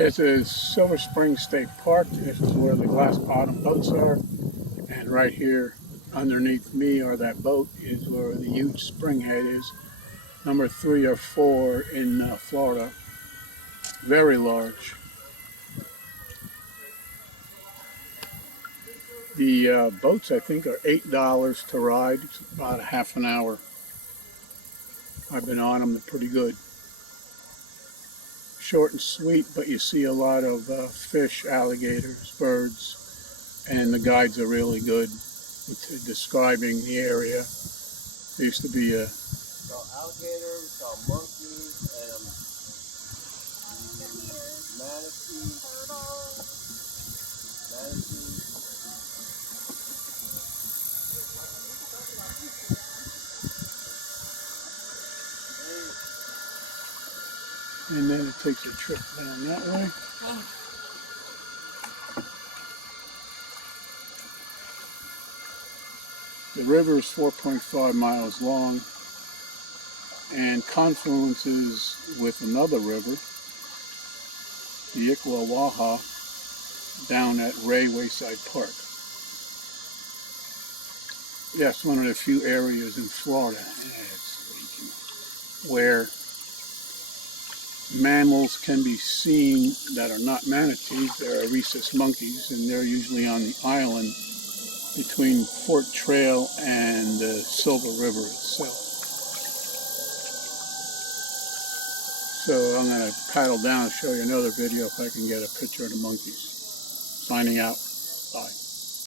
This is Silver Spring State Park. This is where the glass bottom boats are. And right here underneath me, or that boat, is where the huge spring head is. Number 3 or 4 in Florida. Very large. The boats, I think, are $8 to ride. It's about a half an hour. I've been on them. They're pretty good. Short and sweet, but you see a lot of fish, alligators, birds, and the guides are really good with describing the area. There used to be a saw alligators, saw monkeys, manatees, and then it takes a trip down that way. The river is 4.5 miles long and confluences with another river, the Ocklawaha, down at Ray Wayside Park. Yes, one of the few areas in Florida where mammals can be seen that are not manatees. There are rhesus monkeys, and they're usually on the island between Fort Trail and the Silver River itself. So I'm going to paddle down and show you another video if I can get a picture of the monkeys. Signing out. Bye.